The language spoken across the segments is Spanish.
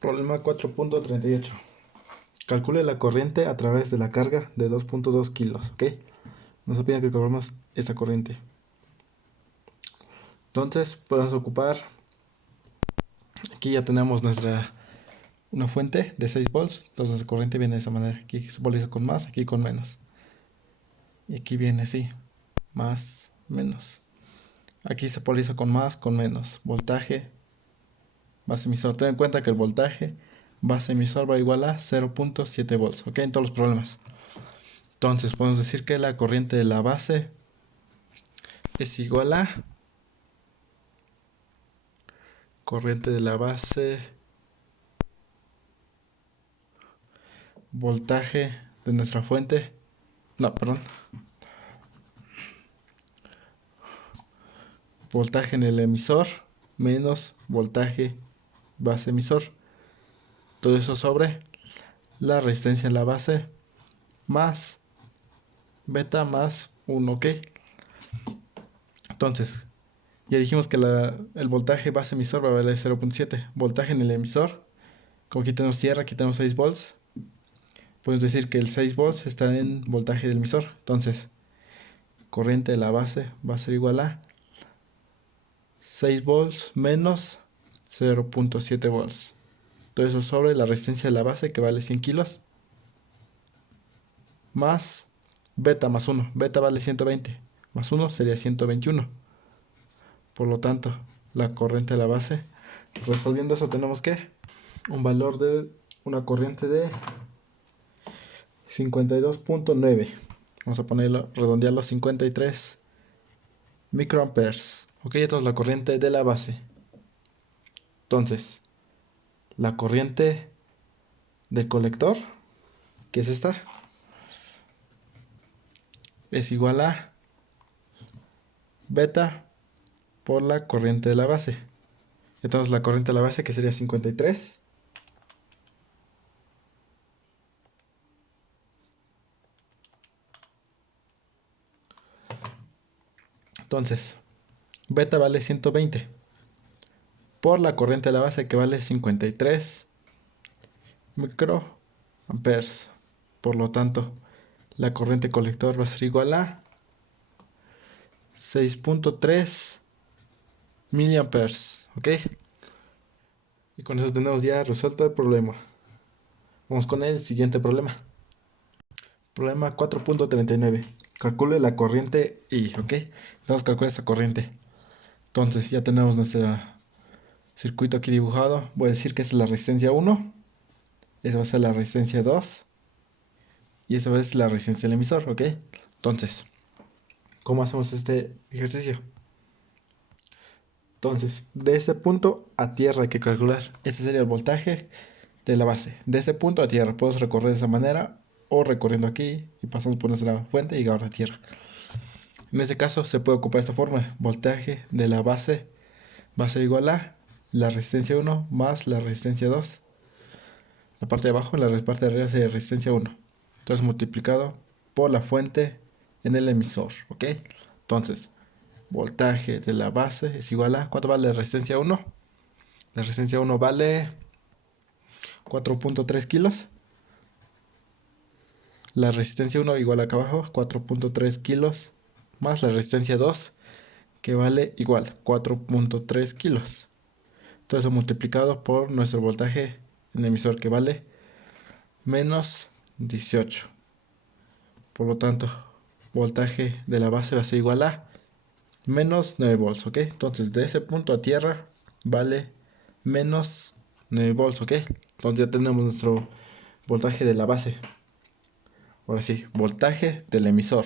Problema 4.38. Calcule la corriente a través de la carga de 2.2 kilos, ¿ok? Nos piden que calculemos esta corriente. Entonces, podemos ocupar, aquí ya tenemos una fuente de 6 volts, entonces la corriente viene de esa manera. Aquí se polariza con más, aquí con menos. Y aquí viene así, más, menos. Aquí se polariza con más, con menos. Voltaje, base emisor. Ten en cuenta que el voltaje base emisor va igual a 0.7 volts, ¿ok? En todos los problemas. Entonces podemos decir que la corriente de la base es igual a corriente de la base, voltaje de nuestra fuente, no, perdón, voltaje en el emisor menos voltaje base emisor. Todo eso sobre la resistencia en la base más beta más 1, ¿ok? Entonces, ya dijimos que el voltaje base emisor va a valer 0.7. Voltaje en el emisor, como aquí tenemos tierra, aquí tenemos 6 volts. Podemos decir que el 6 volts está en voltaje del emisor. Entonces, corriente de la base va a ser igual a 6 volts menos 0.7 volts. Todo eso sobre la resistencia de la base que vale 100 kilos. Más beta más 1. Beta vale 120. Más 1 sería 121. Por lo tanto, la corriente de la base, resolviendo eso tenemos que un valor de una corriente de 52.9. Vamos a ponerlo, redondearlo 53 microamperes. Ok, entonces la corriente de la base. Entonces, la corriente de colector, que es esta, es igual a beta por la corriente de la base. Entonces la corriente de la base, que sería 53. Entonces, beta vale 120 por la corriente de la base, que vale 53 microamperes. Por lo tanto, la corriente colector va a ser igual a 6.3 miliamperes. ¿Ok? Y con eso tenemos ya resuelto el problema. Vamos con el siguiente problema. Problema 4.39. Calcule la corriente I, ¿ok? Entonces calcula esta corriente. Entonces ya tenemos nuestro circuito aquí dibujado. Voy a decir que esta es la resistencia 1. Esa va a ser la resistencia 2. Y esa es la resistencia del emisor, ¿ok? Entonces, ¿cómo hacemos este ejercicio? Entonces, de este punto a tierra hay que calcular. Este sería el voltaje de la base. De este punto a tierra. Puedes recorrer de esa manera o recorriendo aquí y pasando por nuestra fuente y llegar a tierra. En este caso se puede ocupar esta forma. Voltaje de la base va a ser igual a la resistencia 1 más la resistencia 2. La parte de abajo, la parte de arriba sería resistencia 1. Entonces multiplicado por la fuente en el emisor. ¿Ok? Entonces, voltaje de la base es igual a... ¿Cuánto vale la resistencia 1? La resistencia 1 vale 4.3 kilos. La resistencia 1 igual acá abajo, 4.3 kilos. Más la resistencia 2, que vale igual, 4.3 kilos. Todo eso multiplicado por nuestro voltaje en emisor, que vale menos 18. Por lo tanto, voltaje de la base va a ser igual a menos 9 volts, ¿ok? Entonces, de ese punto a tierra vale menos 9 volts, ¿ok? Entonces ya tenemos nuestro voltaje de la base. Ahora sí, voltaje del emisor.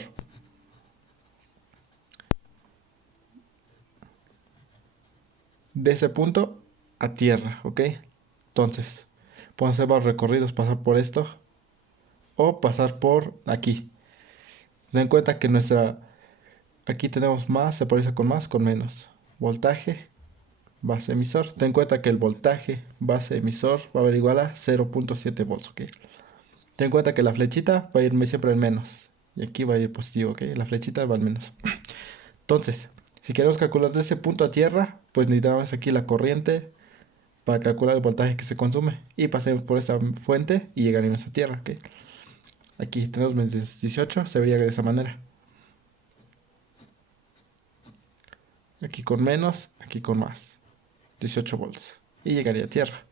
De ese punto a tierra, ¿ok? Entonces, podemos hacer varios recorridos, pasar por esto o pasar por aquí. Ten en cuenta que aquí tenemos más, se polariza con menos. Voltaje, base emisor. Ten en cuenta que el voltaje base emisor va a ser igual a 0.7 volts, ¿ok? Ten en cuenta que la flechita va a ir siempre en menos. Y aquí va a ir positivo, ¿ok? La flechita va en menos. Entonces, si queremos calcular de ese punto a tierra, pues necesitamos aquí la corriente para calcular el voltaje que se consume. Y pasemos por esta fuente y llegaremos a tierra. ¿Ok? Aquí tenemos menos 18, se vería de esa manera. Aquí con menos, aquí con más. 18 volts. Y llegaría a tierra.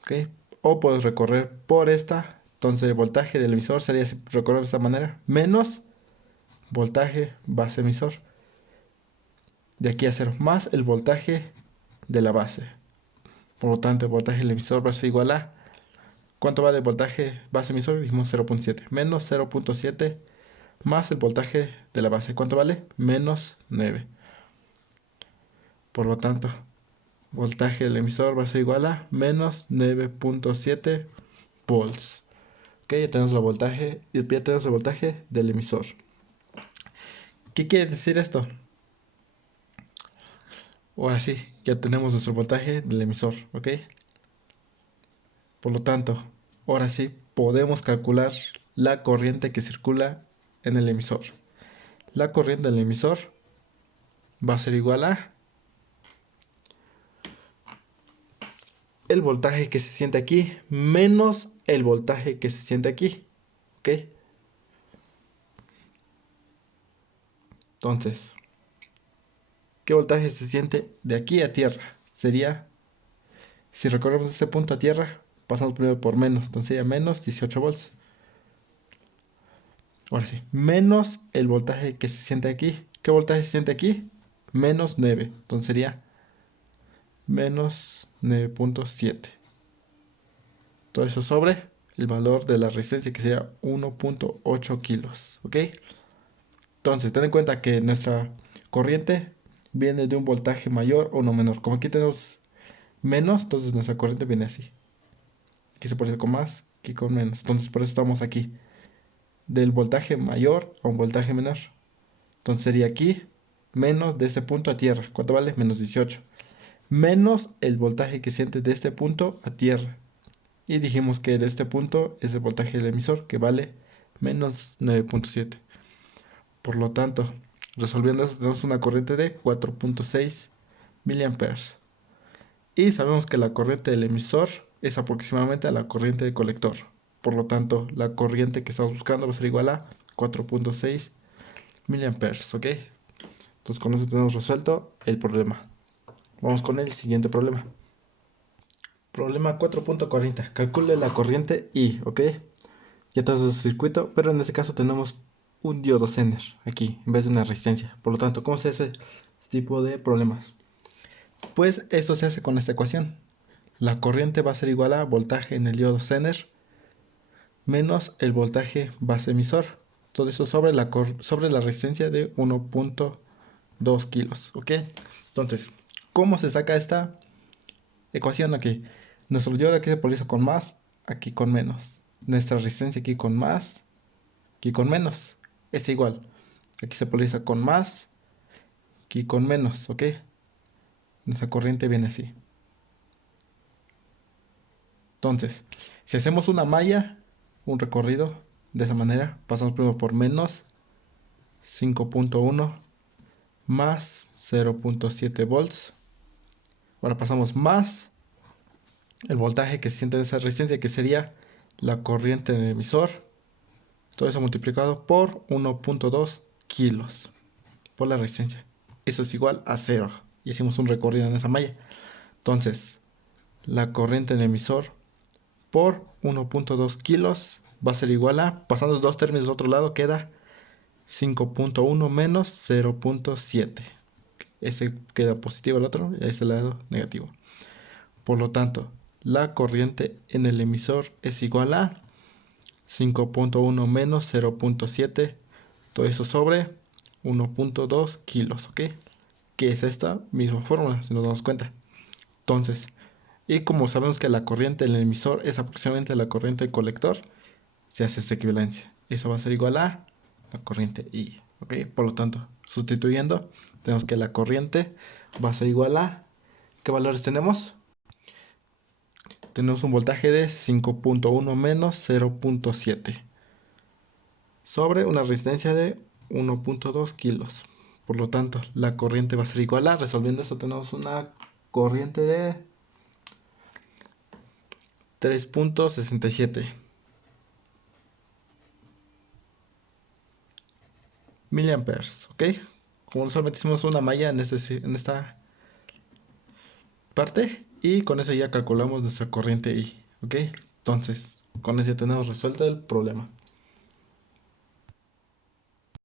¿Ok? O puedes recorrer por esta. Entonces el voltaje del emisor sería, si recorrer de esta manera, menos voltaje base emisor. De aquí a 0, más el voltaje de la base. Por lo tanto, el voltaje del emisor va a ser igual a... ¿Cuánto vale el voltaje base emisor? Dijimos 0.7. Menos 0.7 más el voltaje de la base. ¿Cuánto vale? Menos 9. Por lo tanto, voltaje del emisor va a ser igual a menos 9.7 volts. Ok, ya tenemos el voltaje del emisor. ¿Qué quiere decir esto? Ahora sí, ya tenemos nuestro voltaje del emisor, ¿ok? Por lo tanto, ahora sí podemos calcular la corriente que circula en el emisor. La corriente del emisor va a ser igual a el voltaje que se siente aquí menos el voltaje que se siente aquí, ¿ok? Entonces, ¿qué voltaje se siente de aquí a tierra? Sería, si recorremos este punto a tierra, pasamos primero por menos, entonces sería menos 18 volts. Ahora sí, menos el voltaje que se siente aquí. ¿Qué voltaje se siente aquí? Menos 9, entonces sería menos 9.7. Todo eso sobre el valor de la resistencia, que sería 1.8 kilos, ¿ok? Entonces, ten en cuenta que nuestra corriente viene de un voltaje mayor o no menor. Como aquí tenemos menos, entonces nuestra corriente viene así. Aquí se puede con más, aquí con menos. Entonces, por eso estamos aquí. Del voltaje mayor a un voltaje menor. Entonces sería aquí menos de ese punto a tierra. ¿Cuánto vale? Menos 18. Menos el voltaje que siente de este punto a tierra. Y dijimos que de este punto es el voltaje del emisor, que vale menos 9.7. Por lo tanto, resolviendo esto, tenemos una corriente de 4.6 miliamperes. Y sabemos que la corriente del emisor es aproximadamente a la corriente del colector. Por lo tanto, la corriente que estamos buscando va a ser igual a 4.6 miliamperes, ¿ok? Entonces con eso tenemos resuelto el problema. Vamos con el siguiente problema. Problema 4.40. Calcule la corriente I, ¿ok? Ya tenemos el circuito, pero en este caso tenemos un diodo Zener aquí, en vez de una resistencia. Por lo tanto, ¿cómo se hace este tipo de problemas? Pues esto se hace con esta ecuación. La corriente va a ser igual a voltaje en el diodo Zener menos el voltaje base emisor. Todo eso sobre la resistencia de 1.2 kilos, ¿ok? Entonces, ¿cómo se saca esta ecuación aquí? Nuestro diodo aquí se polariza con más, aquí con menos. Nuestra resistencia aquí con más, aquí con menos. Es igual. Aquí se polariza con más, aquí con menos, ¿ok? Nuestra corriente viene así. Entonces, si hacemos una malla, un recorrido de esa manera, pasamos primero por menos 5.1 más 0.7 volts. Ahora pasamos más el voltaje que se siente en esa resistencia, que sería la corriente del emisor. Todo eso multiplicado por 1.2 kilos por la resistencia. Eso es igual a 0. Y hicimos un recorrido en esa malla. Entonces, la corriente en el emisor por 1.2 kilos va a ser igual a, pasando los dos términos del otro lado, queda 5.1 menos 0.7. Ese queda positivo al otro y a ese lado negativo. Por lo tanto, la corriente en el emisor es igual a 5.1 menos 0.7. Todo eso sobre 1.2 kilos, ¿ok? Que es esta misma fórmula, si nos damos cuenta. Entonces, y como sabemos que la corriente en el emisor es aproximadamente la corriente del colector, se hace esta equivalencia. Eso va a ser igual a la corriente I, ¿ok? Por lo tanto, sustituyendo, tenemos que la corriente va a ser igual a... ¿Qué valores tenemos? Tenemos un voltaje de 5.1 menos 0.7 sobre una resistencia de 1.2 kilos. Por lo tanto, la corriente va a ser igual a, resolviendo esto, tenemos una corriente de 3.67 miliamperes, ¿ok? Como solamente hicimos una malla en esta parte y con eso ya calculamos nuestra corriente I, ¿ok? Entonces, con eso ya tenemos resuelto el problema.